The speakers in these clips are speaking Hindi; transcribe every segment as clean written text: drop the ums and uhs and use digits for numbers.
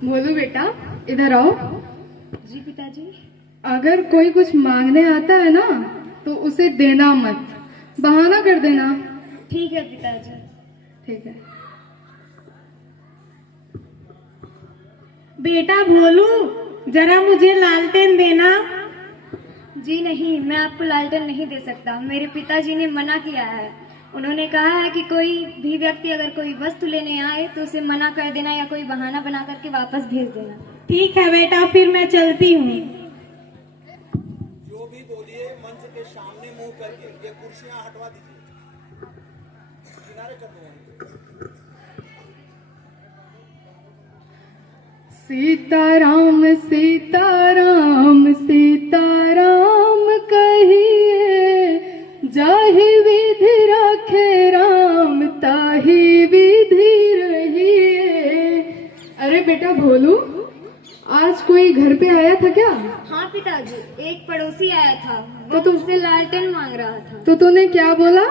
भोलू बेटा, इधर आओ। जी पिताजी। अगर कोई कुछ मांगने आता है ना तो उसे देना मत, बहाना कर देना। ठीक है पिताजी। ठीक है। बेटा भोलू, जरा मुझे लालटेन देना। जी नहीं, मैं आपको लालटेन नहीं दे सकता। मेरे पिताजी ने मना किया है। उन्होंने कहा है कि कोई भी व्यक्ति अगर कोई वस्तु लेने आए तो उसे मना कर देना या कोई बहाना बना करके वापस भेज देना। ठीक है बेटा, फिर मैं चलती हूँ। जो भी बोलिए मंच के सामने मुंह करके। ये कुर्सियां हटवा दीजिए, किनारे कर दो। सीताराम सीताराम सीताराम कहिए, जाहि विधि रखे राम ताहि विधि रहिए। अरे बेटा भोलू, आज कोई घर पे आया था क्या? हाँ पिताजी, एक पड़ोसी आया था। वो तो मुझसे लालटेन मांग रहा था। तो तूने क्या बोला?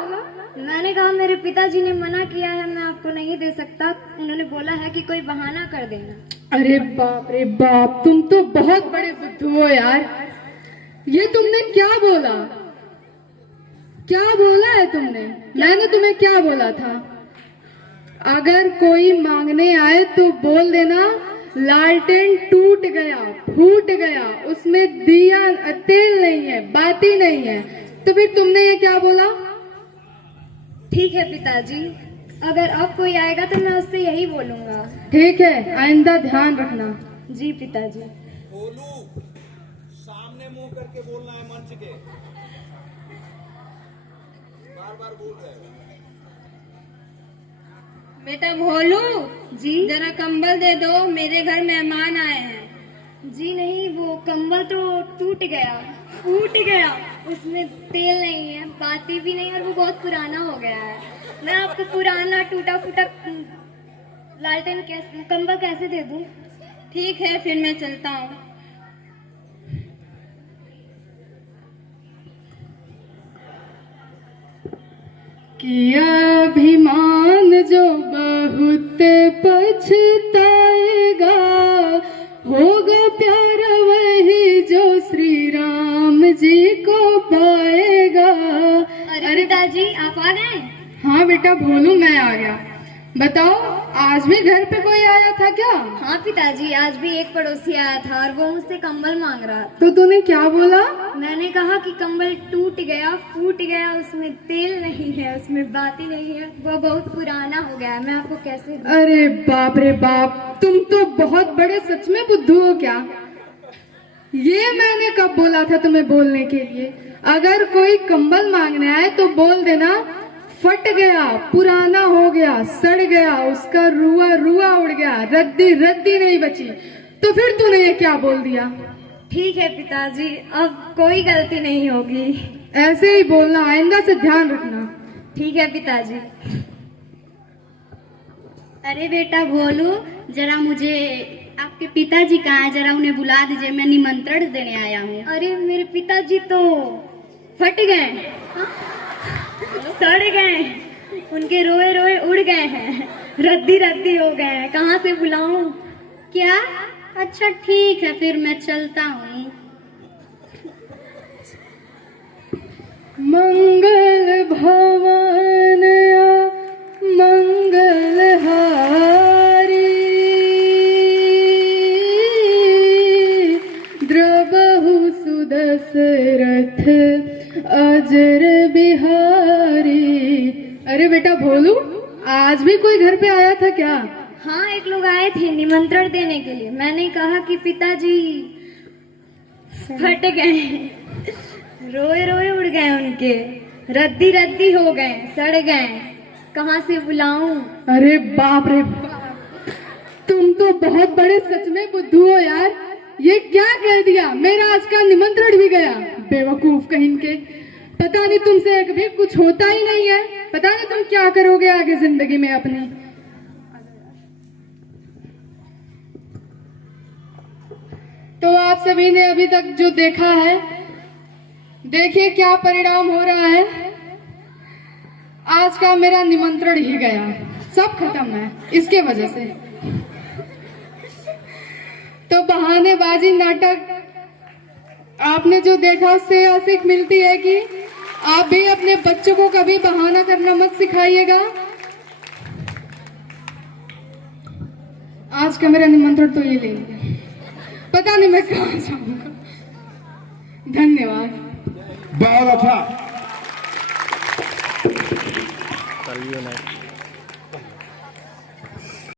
मैंने कहा मेरे पिताजी ने मना किया है, मैं आपको नहीं दे सकता। उन्होंने बोला है कि कोई बहाना कर देना। अरे बाप रे बाप, तुम तो बहुत बड़े बुद्धू हो यार। ये तुमने क्या बोला? क्या बोला है तुमने? मैंने तुम्हें क्या बोला था? अगर कोई मांगने आए तो बोल देना लालटेन टूट गया, फूट गया, उसमें दिया तेल नहीं है, बाती नहीं है। तो फिर तुमने ये क्या बोला? ठीक है पिताजी, अगर अब कोई आएगा तो मैं उससे यही बोलूंगा। ठीक है, आइंदा ध्यान रखना। जी पिताजी। भोलू, सामने मुंह करके बोलना है मंच के। बार बार बोल रहे हो। बेटा भोलू जी, जरा कंबल दे दो, मेरे घर मेहमान आए हैं। जी नहीं, वो कंबल तो टूट गया, फूट गया, उसमें तेल नहीं है, बाती भी नहीं, और वो बहुत पुराना हो गया है। मैं आपको पुराना टूटा फूटा लालटेन कैसे, कंबल कैसे दे दूं? ठीक है, फिर मैं चलता हूँ। किया अभिमान जो बहुत पछताएगा, होगा प्यार वही जो श्री राम जी को पाएगा। अरे पिताजी, आप आ गए? हाँ बेटा भोलू, मैं आ गया। बताओ, आज भी घर पे कोई आया था क्या? हाँ पिताजी, आज भी एक पड़ोसी आया था और वो मुझसे कंबल मांग रहा था। तो तूने क्या बोला? मैंने कहा कि कंबल टूट गया, फूट गया, उसमें तेल नहीं है, उसमें बाती नहीं है, वो बहुत पुराना हो गया है, मैं आपको कैसे दूं? अरे बाप रे बाप, तुम तो बहुत बड़े सच में बुद्धू हो क्या? ये मैंने कब बोला था तुम्हें बोलने के लिए? अगर कोई कंबल मांगने आए तो बोल देना फट गया, पुराना हो गया, सड़ गया, उसका रुआ रुआ उड़ गया, रद्दी रद्दी नहीं बची। तो फिर तूने ये क्या बोल दिया? ठीक है पिताजी, अब कोई गलती नहीं होगी। ऐसे ही बोलना, आइंदा से ध्यान रखना। ठीक है पिताजी। अरे बेटा भोलू, जरा मुझे आपके पिताजी कहाँ है, जरा उन्हें बुला दीजिए, मैं निमंत्रण देने आया हूँ। अरे मेरे पिताजी तो फट गए, सड़ गए, उनके रोए रोए उड़ गए हैं, रद्दी रद्दी हो गए हैं, कहाँ से बुलाऊं? क्या? अच्छा ठीक है, फिर मैं चलता हूँ। मंगल भवन मंगल हारी, द्रबहु सुदशरथ अजर बिहारी। अरे बेटा भोलू, आज भी कोई घर पे आया था क्या? हाँ, एक लोग आए थे निमंत्रण देने के लिए। मैंने कहा कि पिताजी फट गए, रोए रोए उड़ गए उनके, रद्दी रद्दी हो गए, सड़ गए, कहाँ से बुलाऊं? अरे बाप रे बाप, तुम तो बहुत बड़े सच में बुद्धू हो यार। ये क्या कह दिया? मेरा आज का निमंत्रण भी गया, बेवकूफ कहीं के। पता नहीं तुमसे एक भी कुछ होता ही नहीं है। पता नहीं तुम क्या करोगे आगे जिंदगी में अपनी। तो आप सभी ने अभी तक जो देखा है, देखिए क्या परिणाम हो रहा है। आज का मेरा निमंत्रण ही गया, सब खत्म है इसके वजह से। बहानेबाजी नाटक आपने जो देखा उससे यह सीख मिलती है कि आप भी अपने बच्चों को कभी बहाना करना मत सिखाइएगा। आज का मेरा निमंत्रण तो ये लेंगे, पता नहीं मैं कहाँ जाऊंगा। धन्यवाद। बहुत अच्छा। कल भी होना है।